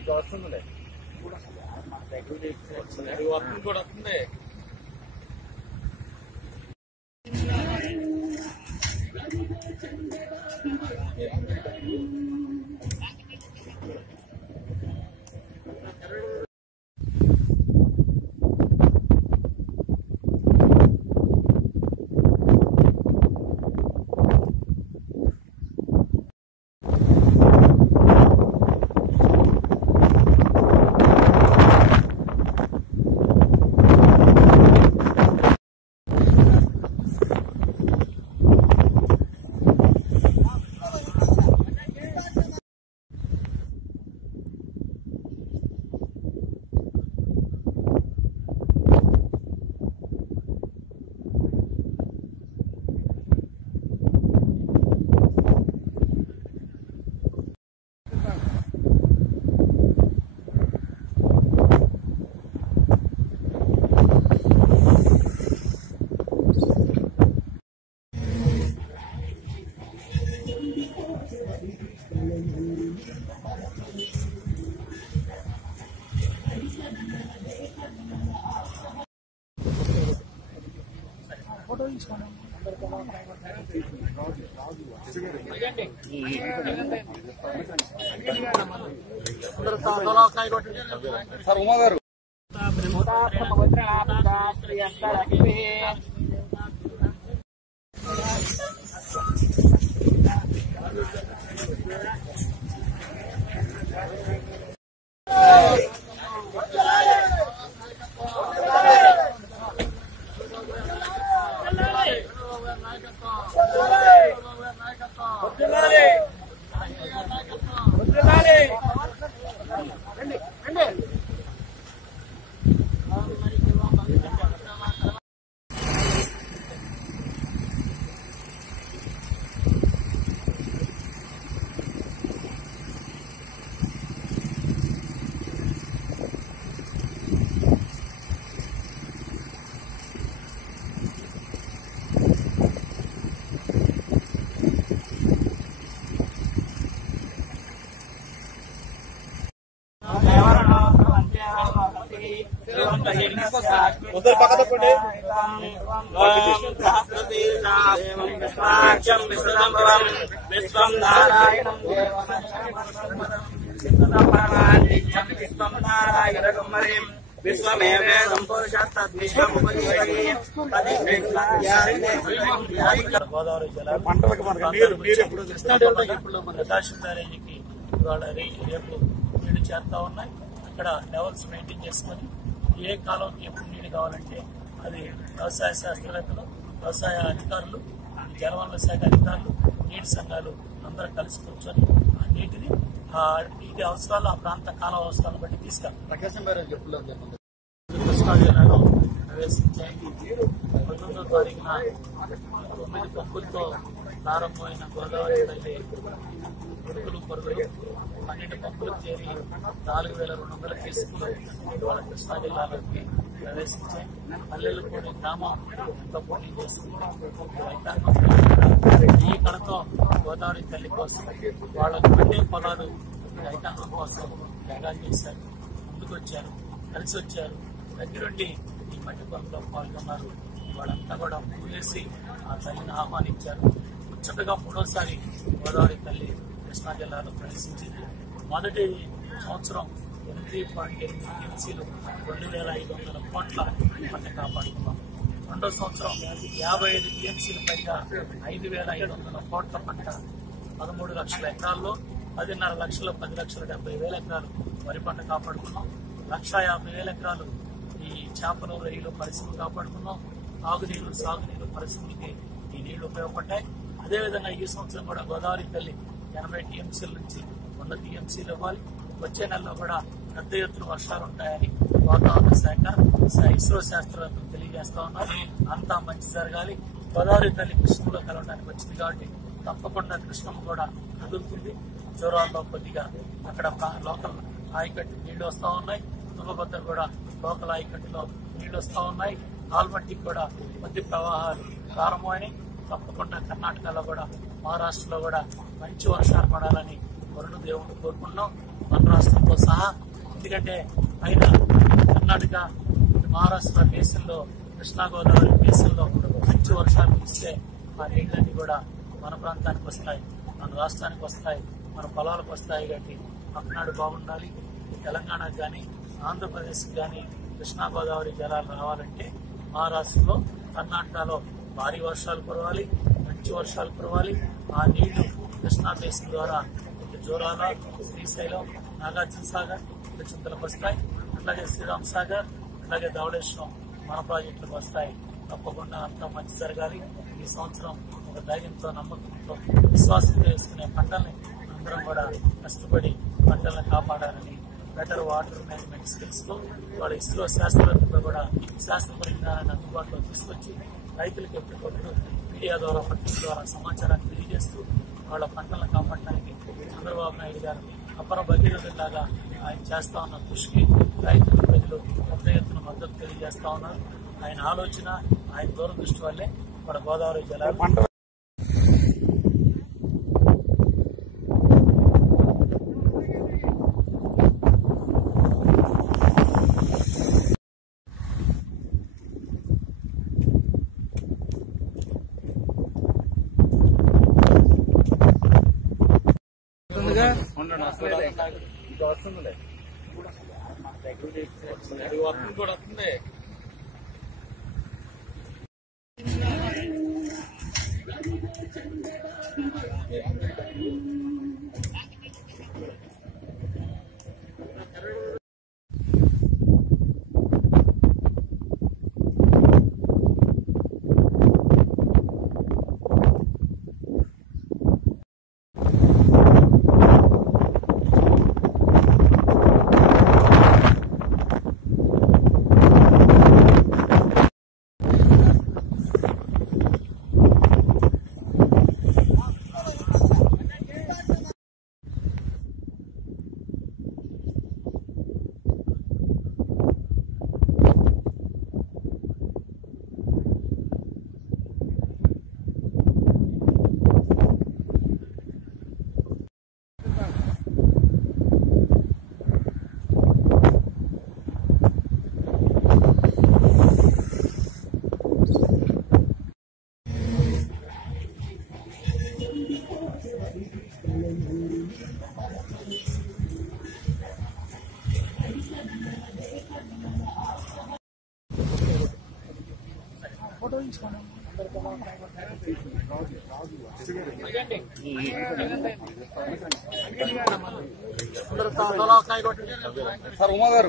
ఇది వస్తుందిలే వస్తుంది కూడా వస్తుంది. సార్ ఉమా గారు उधर पका तो पड़े గోదావరి జిల్లా ప్రకాశం బ్యారేజీకి ఇవాళ రేపు నీళ్లు చేస్తా ఉన్నాయి. అక్కడ లెవెల్స్ మెయింటైన్ చేసుకొని ఏ కాలంకి ఎప్పుడు నీళ్లు కావాలంటే అది వ్యవసాయ శాస్త్రవేత్తలు, వ్యవసాయ అధికారులు, జలవనరుల శాఖ అధికారులు, నీటి సంఘాలు అందరూ కలిసి కూర్చొని ఆ నీటి అవసరాలు ఆ ప్రాంత కాల అవసరాలను బట్టి తీసుకెళ్తాం. ప్రకాశం బ్యారేజ్ కృష్ణా జిల్లాలో ప్రవేశించాయి. 19వ తారీఖున 9 పంపులతో ప్రారంభమైన గోదావరి తల్లి కొడుకులు పొరుగులు 12 పంపులకు చేరి 4200 కేసులు ఇవాళ కృష్ణా జిల్లాలోకి ప్రవేశించాయి. పల్లెలపూడి గ్రామం ఎంతో పోటీ చేస్తుంది. రైతాంగం ఈ కళతో గోదావరి తల్లి కోసం వాళ్ళకు పండే పొలాలు రైతాంగం కోసం త్యాగాలు చేశారు, ముందుకు వచ్చారు, కలిసి వచ్చారు, దగ్గరుండి ఈ మట్టి పనులో పాల్గొన్నారు. వాళ్ళంతా కూడా పూలేసి ఆ తల్లిని ఆహ్వానించారు. ముచ్చటగా 3వసారి గోదావరి తల్లి కృష్ణా జిల్లాలో ప్రవేశించింది. మొదటి సంవత్సరం 8.8 టీఎంసీలు 2500 కోట్ల పంట కాపాడుకున్నాం. 2వ సంవత్సరం 55 టీఎంసీలు పైగా 5500 కోట్ల పంట 13 లక్షల ఎకరాల్లో 10.5 లక్షలు 10,70,000 ఎకరాలు వరి పంట కాపాడుకున్నాం. 1,50,000 ఎకరాలు ఈ చేపలు, రొయ్యలు పరిశ్రమలు కాపాడుకున్నాం. తాగునీరు, సాగునీరు పరిశ్రమలకి ఈ నీళ్లు ఉపయోగపడ్డాయి. అదేవిధంగా ఈ సంవత్సరం కూడా గోదావరి తల్లి 80 టీఎంసీల నుంచి 100 టీఎంసీలు ఇవ్వాలి. వచ్చే నెలలో కూడా పెద్ద ఎత్తున వర్షాలు ఉంటాయని వాతావరణ శాఖ, ఇస్రో శాస్త్రవేత్తలు తెలియజేస్తా ఉన్నారు. అంతా మంచి జరగాలి. గోదావరి తల్లి కృష్ణంలో కలవడానికి వచ్చింది కాబట్టి తప్పకుండా కృష్ణమ్మ కూడా కదులుతుంది. జోరాల్లో కొద్దిగా అక్కడ లోకల్ ఆయకట్టు నీళ్లు వస్తా ఉన్నాయి. తుంగభద్ర కూడా లోకల్ ఆయకట్టులో నీళ్లు వస్తా ఉన్నాయి. ఆల్మట్టికి కూడా కొద్ది ప్రవాహాలు ప్రారంభమైనాయి. తప్పకుండా కర్ణాటకలో కూడా, మహారాష్ట్రలో కూడా మంచి వర్షాలు పడాలని వరుణ దేవుడిని కోరుకుంటున్నాం మన రాష్ట్రంతో సహా. ఎందుకంటే పైన కర్ణాటక, మహారాష్ట్ర బేసిన్లో, కృష్ణా గోదావరి బేసిన్లో మంచి వర్షాలు కురిస్తే ఆ నీళ్ళన్నీ కూడా మన ప్రాంతానికి వస్తాయి, మన రాష్ట్రానికి వస్తాయి, మన పొలాలకు వస్తాయి. కాబట్టి పక్కనాడు బాగుండాలి. తెలంగాణకు కానీ ఆంధ్రప్రదేశ్కి కానీ కృష్ణా గోదావరి జలాలు రావాలంటే మహారాష్ట్రలో, కర్ణాటకలో భారీ వర్షాలు కురవాలి, మంచి వర్షాలు కురవాలి. ఆ నీళ్లు కృష్ణా బేసిన్ ద్వారా జోరాల, శ్రీశైలం, నాగార్జున సాగర్ చింతలకు వస్తాయి. అట్లాగే శ్రీరామ్ సాగర్, అలాగే ధవళేశ్వరం మన ప్రాజెక్టులకు వస్తాయి. తప్పకుండా అంతా మంచి జరగాలి. ఈ సంవత్సరం ఒక ధైర్యంతో, నమ్మకంతో, విశ్వాసంతో వేసుకునే పంటల్ని అందరం కూడా కష్టపడి పంటలను కాపాడాలని బెటర్ వాటర్ మేనేజ్మెంట్ స్కిల్స్ తో వాళ్ళ ఇస్రో శాస్త్రవేత్తలు కూడా శాస్త్ర పరిజ్ఞానాన్ని అందుబాటులో తీసుకొచ్చి రైతులకు ఎప్పటికప్పుడు మీడియా ద్వారా, పత్రికల ద్వారా సమాచారాన్ని తెలియజేస్తూ వాళ్ళ పంటలను కాపాడడానికి చంద్రబాబు నాయుడు గారు అపర భగీరథులాగా ఆయన చేస్తా ఉన్న కృషికి రైతులు, ప్రజలు పెద్ద ఎత్తున మద్దతు తెలియజేస్తా ఉన్నారు. ఆయన ఆలోచన, ఆయన దూరదృష్టి వల్లే మన గోదావరి జలాలు వస్తుంది కూడా వస్తుంది. సార్ ఉమా గారు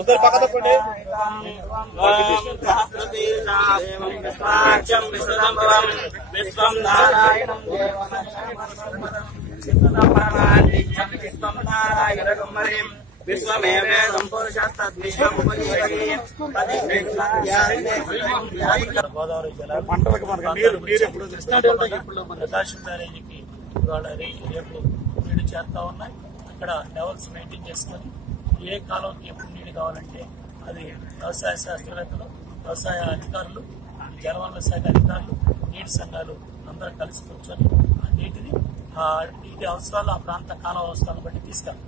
उधर पका तो पड़े विश्वम नारायणम विश्वमेवेदं గోదావరి జలాలు కృష్ణా డెల్టా ఇప్పుడు మన ప్రకాశం బ్యారేజీకి ఇవాళ రేపు నీళ్లు చేస్తా ఉన్నాయి. అక్కడ లెవెల్స్ మెయింటైన్ చేసుకొని ఏ కాలంకి ఎప్పుడు నీళ్లు కావాలంటే అది వ్యవసాయ శాస్త్రవేత్తలు, వ్యవసాయ అధికారులు, జలవనరుల శాఖ అధికారులు, నీటి సంఘాలు అందరూ కలిసి కూర్చొని ఆ నీటి అవసరాలు, ఆ ప్రాంత కాల అవసరాలను బట్టి తీసుకెళ్తాం.